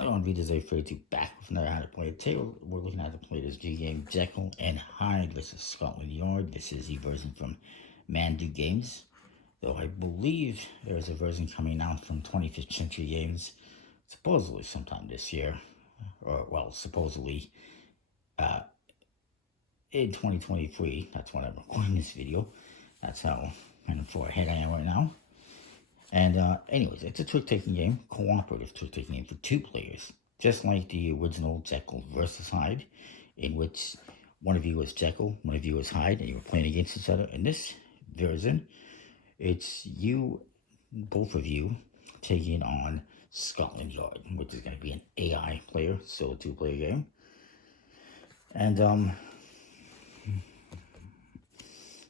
Hi, on videos I refer to back with another how to play. Today we're looking at how to play this G game, Jekyll and Hyde versus Scotland Yard. This is the version from Mandu Games, though I believe there's a version coming out from 25th Century Games, supposedly sometime this year, or well, supposedly in 2023. That's when I'm recording this video. That's how kind of far ahead I am right now. And anyways, it's a trick-taking game, cooperative trick-taking game for 2 players, just like the original Jekyll versus Hyde, in which one of you is Jekyll, one of you is Hyde, and you were playing against each other. In this version, it's you, both of you, taking on Scotland Yard, which is going to be an AI player, so a 2-player game. And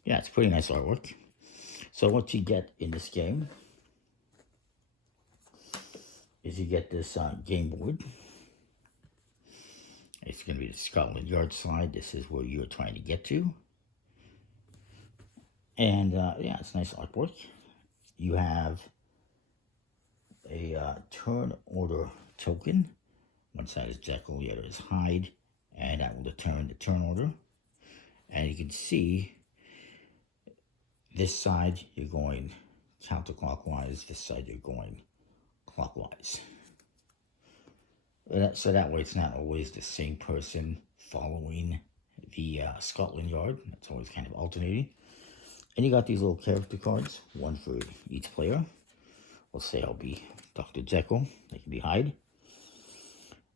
yeah, it's pretty nice artwork. So what you get in this game is you get this game board. It's going to be the Scotland Yard side. This is where you're trying to get to. And yeah, it's nice artwork. You have a turn order token. One side is Jekyll, the other is Hyde, and that will determine the turn order. And you can see this side you're going counterclockwise, this side you're going clockwise. So that way it's not always the same person following the Scotland Yard. It's always kind of alternating. And you got these little character cards, one for each player. We'll say I'll be Dr. Jekyll. They can be Hyde.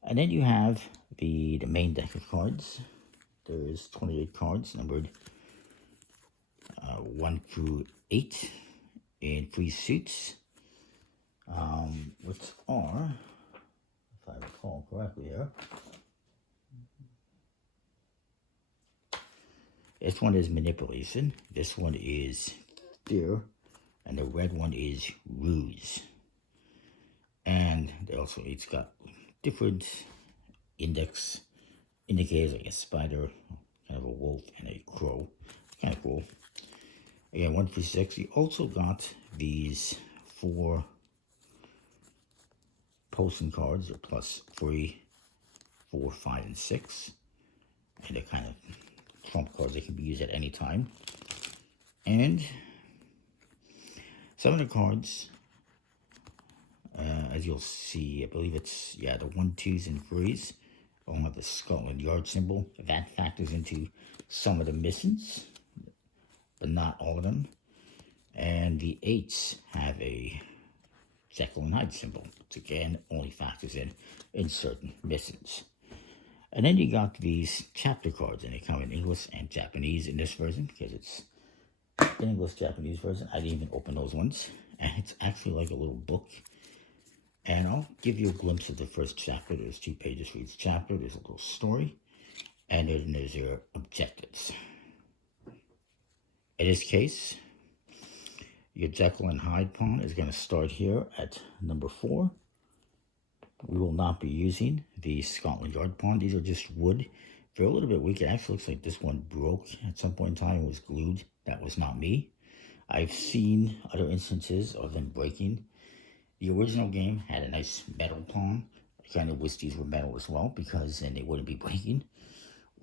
And then you have the main deck of cards. There's 28 cards, numbered 1 through 8 in 3 suits. Which are, if I recall correctly here, this one is manipulation, this one is fear, and the red one is ruse. And they also each got different indicators, like a spider, kind of a wolf, and a crow. It's kind of cool. Again, 1 through 6. You also got these 4 posting cards are +3, 4, 5, and 6. And they're kind of trump cards. They can be used at any time. And some of the cards, as you'll see, I believe it's, yeah, the 1, 2s, and 3s all have the Scotland Yard symbol. That factors into some of the missions, but not all of them. And the 8s have a Jekyll and Hyde symbol, which again only factors in certain missions. And then you got these chapter cards, and they come in English and Japanese in this version, because it's an English-Japanese version. I didn't even open those ones, and it's actually like a little book. And I'll give you a glimpse of the first chapter. There's 2 pages for each chapter. There's a little story, and then there's your objectives. In this case, your Jekyll and Hyde pawn is going to start here at number 4. We will not be using the Scotland Yard pawn. These are just wood. They're a little bit weak. It actually looks like this one broke at some point in time and was glued. That was not me. I've seen other instances of them breaking. The original game had a nice metal pawn. I kind of wish these were metal as well, because then they wouldn't be breaking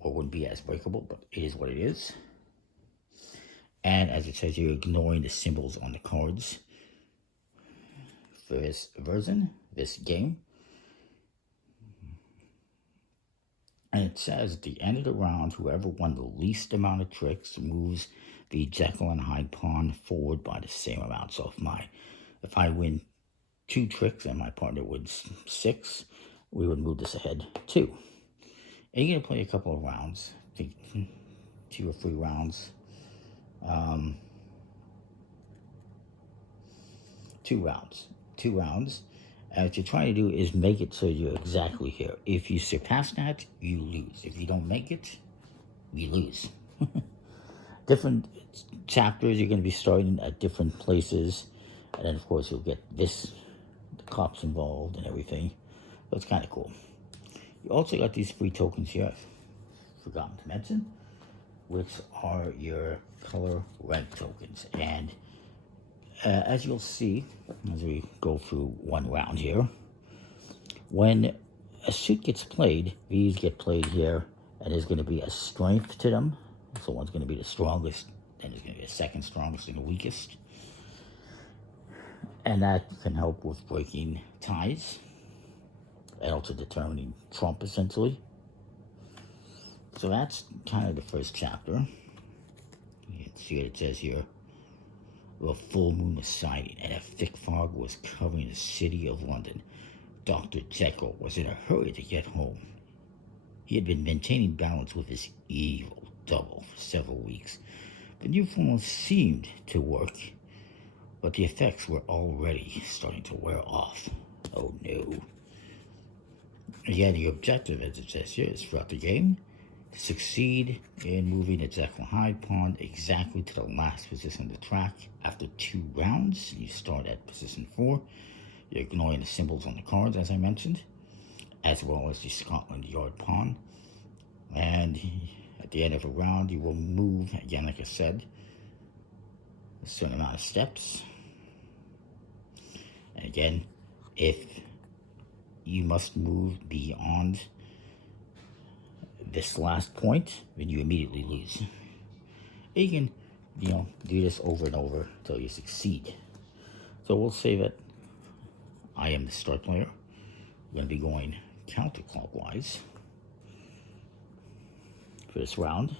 or wouldn't be as breakable, but it is what it is. And as it says, you're ignoring the symbols on the cards for this version, this game. And it says at the end of the round, whoever won the least amount of tricks moves the Jekyll and Hyde pawn forward by the same amount. So if I win 2 tricks and my partner wins 6, we would move this ahead 2. And you're going to play a couple of rounds, I think 2 or 3 rounds. 2 rounds. And what you're trying to do is make it so you're exactly here. If you surpass that, you lose. If you don't make it, you lose. Different chapters, you're going to be starting at different places. And then, of course, you'll get the cops involved and everything. So it's kind of cool. You also got these free tokens here, I've forgotten to mention, which are your color red tokens. And as you'll see, as we go through one round here, When a suit gets played, these get played here, and there's going to be a strength to them. So one's going to be the strongest, then there's going to be a second strongest and the weakest. And that can help with breaking ties and also determining Trump, essentially. So that's kind of the first chapter. You can see what it says here. The full moon was shining, and a thick fog was covering the city of London. Dr. Jekyll was in a hurry to get home. He had been maintaining balance with his evil double for several weeks. The new formula seemed to work, but the effects were already starting to wear off. Oh no. Again, the objective, as it says here, is throughout the game to succeed in moving the Jekyll Hyde pawn exactly to the last position on the track. After 2 rounds, you start at position 4. You're ignoring the symbols on the cards, as I mentioned, as well as the Scotland Yard pawn. And at the end of a round, you will move, again, like I said, a certain amount of steps. And again, if you must move beyond this last point, then you immediately lose. You can, do this over and over until you succeed. So we'll say that I am the start player. I'm going to be going counterclockwise for this round.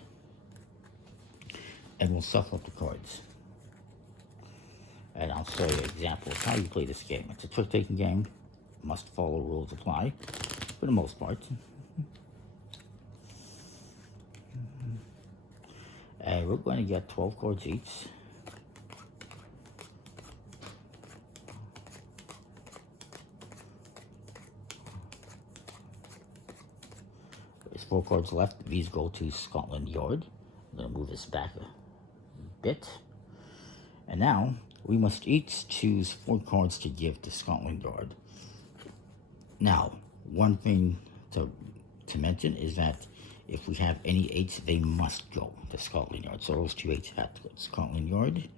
And we'll shuffle up the cards. And I'll show you an example of how you play this game. It's a trick-taking game. Must follow rules apply, for the most part. And we're going to get 12 cards each. There's 4 cards left. These go to Scotland Yard. I'm going to move this back a bit. And now, we must each choose 4 cards to give to Scotland Yard. Now, one thing to mention is that if we have any 8s, they must go to Scotland Yard. So those 2 8s have to go to Scotland Yard.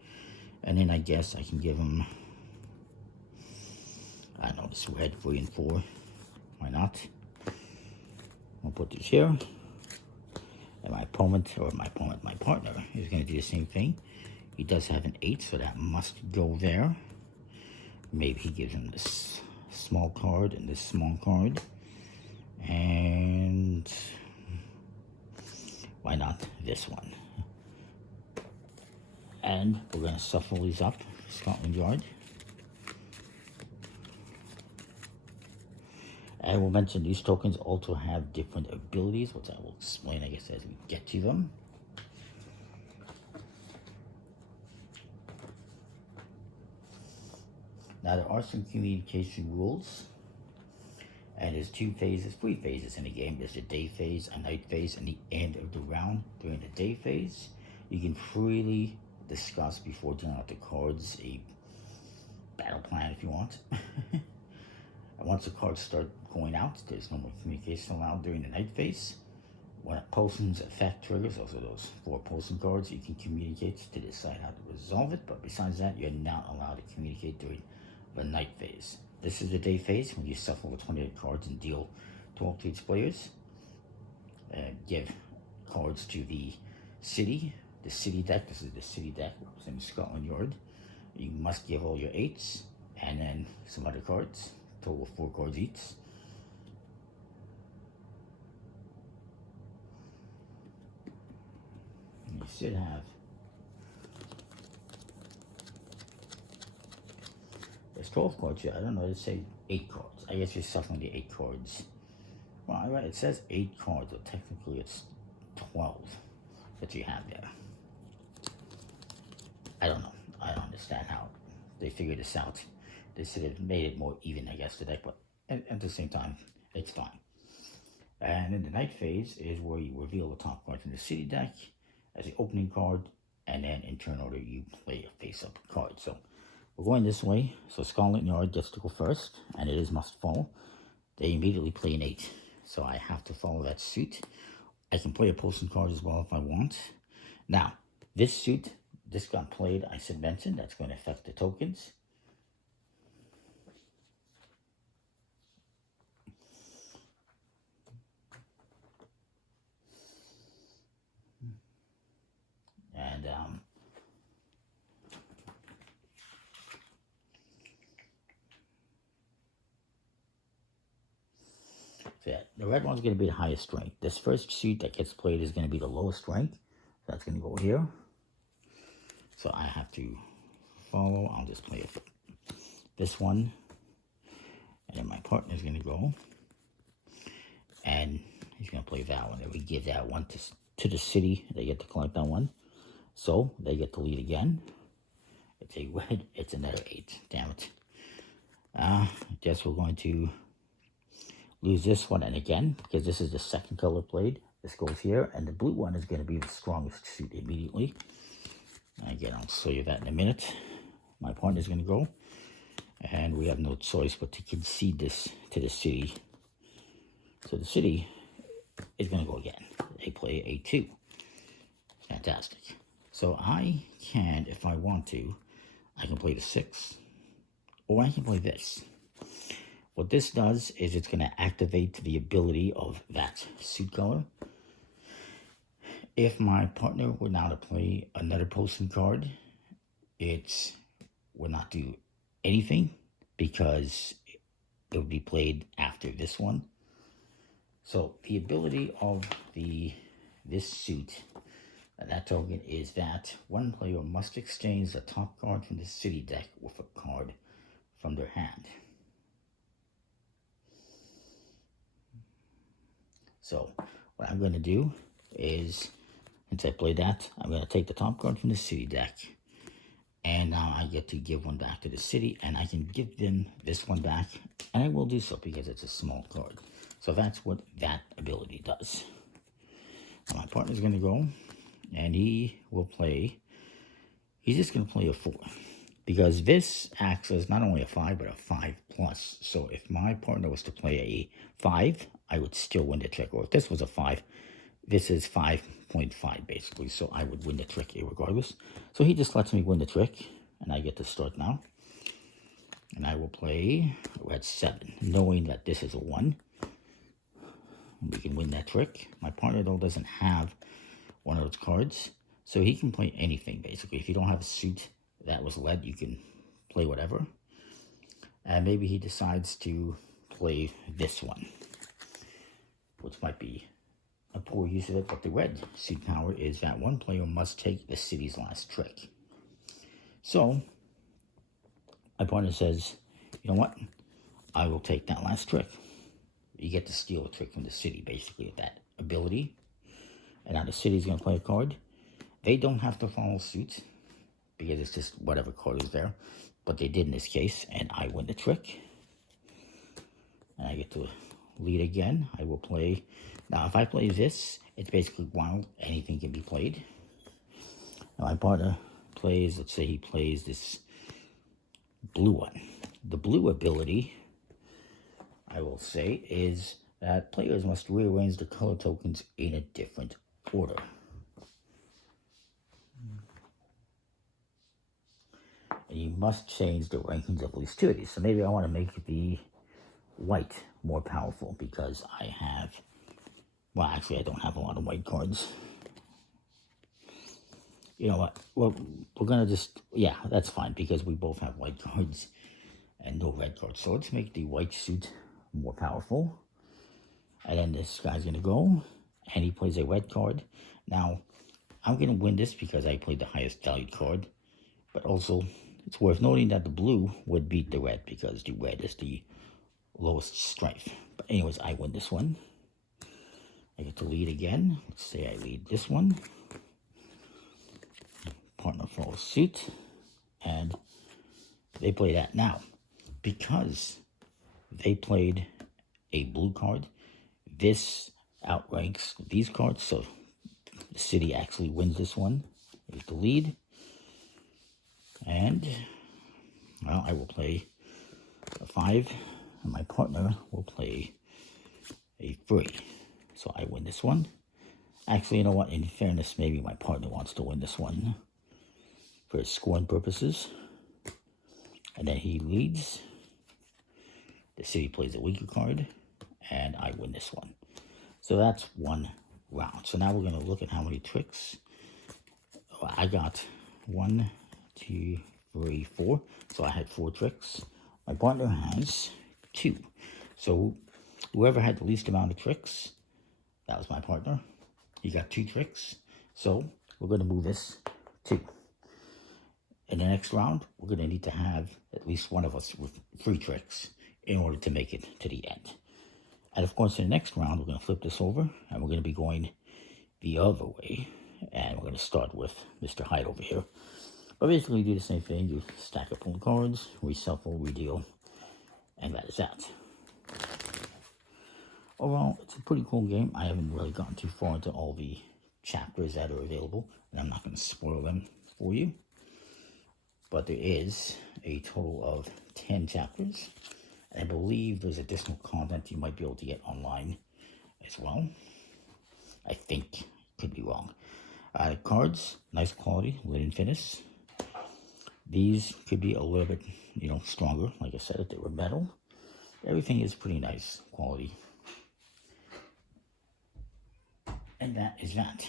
And then I guess I can give them, I don't know, this red 3 and 4. Why not? I'll put these here. And my partner is going to do the same thing. He does have an 8, so that must go there. Maybe he gives him this small card and this small card. And why not this one? And we're going to shuffle these up, Scotland Yard. And we'll mention these tokens also have different abilities, which I will explain, I guess, as we get to them. Now, there are some communication rules. And there's 3 phases in the game. There's a day phase, a night phase, and the end of the round. During the day phase, you can freely discuss before dealing out the cards a battle plan if you want. And once the cards start going out, there's no more communication allowed during the night phase. When a potion's effect triggers, also those 4 potion cards, you can communicate to decide how to resolve it. But besides that, you're not allowed to communicate during the night phase. This is the day phase when you shuffle the 28 cards and deal 12 to each players. Give cards to the city deck. This is the city deck representing Scotland Yard. You must give all your 8s and then some other cards, total of 4 cards each. And you should have there's 12 cards here. I don't know, let's say 8 cards. I guess you're shuffling the 8 cards. Well, right, it says 8 cards, but technically it's 12 that you have there. I don't know. I don't understand how they figured this out. They should have made it more even, I guess, the deck, but at the same time, it's fine. And then the night phase is where you reveal the top cards in the city deck as the opening card, and then in turn order you play a face-up card. So we're going this way, so Scotland Yard gets to go first, and it is must fall. They immediately play an 8, so I have to follow that suit. I can play a potion card as well if I want. Now, this suit, this got played, I should mention, that's going to affect the tokens. So yeah, the red one's going to be the highest strength. This first suit that gets played is going to be the lowest strength. So that's going to go here. So I have to follow. I'll just play it. This one. And then my partner's going to go. And he's going to play that one. And we give that one to the city. They get to collect that one. So they get to lead again. It's a red. It's another 8. Damn it. I guess we're going to lose this one. And again, because this is the second color played, this goes here. And the blue one is going to be the strongest suit immediately. And again, I'll show you that in a minute. My partner's going to go. And we have no choice but to concede this to the city. So the city is going to go again. They play a 2. Fantastic. So I can, if I want to, I can play the 6. Or I can play this. What this does is it's going to activate the ability of that suit color. If my partner were now to play another posting card, it would not do anything because it would be played after this one. So the ability of this suit, that token, is that one player must exchange the top card from the city deck with a card from their hand. So what I'm going to do is, since I played that, I'm going to take the top card from the city deck. And now I get to give one back to the city, and I can give them this one back. And I will do so because it's a small card. So that's what that ability does. Now my partner's going to go, and he will play, he's just going to play a 4. Because this acts as not only a 5, but a 5+. So if my partner was to play a 5, I would still win the trick. Or if this was a 5, this is 5.5 basically. So I would win the trick regardless. So he just lets me win the trick. And I get to start now. And I will play red 7, knowing that this is a 1. And we can win that trick. My partner, though, doesn't have one of those cards. So he can play anything, basically. If you don't have a suit that was led, you can play whatever. And maybe he decides to play this one, which might be a poor use of it. But the red suit power is that one player must take the city's last trick. So my partner says, you know what? I will take that last trick. You get to steal a trick from the city, basically, with that ability. And now the city's going to play a card. They don't have to follow suit, because it's just whatever card is there. But they did in this case, and I win the trick. And I get to lead again. I will play. Now, if I play this, it's basically wild. Anything can be played. Now, my partner plays, let's say he plays this blue one. The blue ability, I will say, is that players must rearrange the color tokens in a different order. And you must change the rankings of at least 2 of these. So maybe I want to make the white more powerful because I have, well, actually I don't have a lot of white cards. You know what? Well, we're going to just, yeah, that's fine because we both have white cards and no red cards. So let's make the white suit more powerful. And then this guy's going to go and he plays a red card. Now, I'm going to win this because I played the highest valued card. But also, it's worth noting that the blue would beat the red because the red is the lowest strength. But anyways, I win this one. I get to lead again. Let's say I lead this one. Partner follows suit. And they play that. Now, because they played a blue card, this outranks these cards. So the city actually wins this one. They get to lead. And, well, I will play a 5, and my partner will play a 3. So I win this one. Actually, you know what? In fairness, maybe my partner wants to win this one for scoring purposes. And then he leads. The city plays a weaker card, and I win this one. So that's one round. So now we're going to look at how many tricks. I got 1, 2, 3, 4. So I had 4 tricks. My partner has 2. So whoever had the least amount of tricks, that was my partner. He got 2 tricks. So we're going to move this 2. In the next round, we're going to need to have at least one of us with 3 tricks in order to make it to the end. And of course, in the next round, we're going to flip this over, and we're going to be going the other way. And we're going to start with Mr. Hyde over here. But basically, do the same thing. You stack up all the cards, reshuffle, redeal, and that is that. Overall, it's a pretty cool game. I haven't really gotten too far into all the chapters that are available, and I'm not going to spoil them for you. But there is a total of 10 chapters. And I believe there's additional content you might be able to get online as well. I think, could be wrong. Cards, nice quality, linen finish. These could be a little bit, stronger. Like I said, if they were metal. Everything is pretty nice quality. And that is that.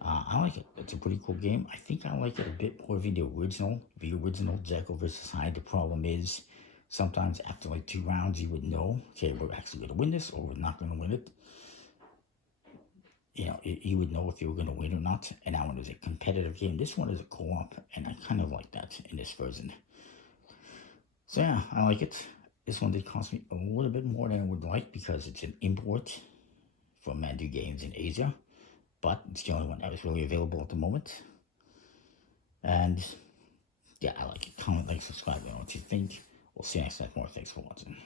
I like it. It's a pretty cool game. I think I like it a bit more than the original. The original Jekyll versus Hyde. The problem is, sometimes after like 2 rounds, you would know, okay, we're actually going to win this or we're not going to win it. You would know if you were going to win or not. And that one is a competitive game. This one is a co-op, and I kind of like that in this version. So yeah, I like it. This one did cost me a little bit more than I would like because it's an import from Mandu Games in Asia. But it's the only one that was really available at the moment. And yeah, I like it. Comment, like, subscribe, let me know what you think. We'll see you next time. More. Thanks for watching.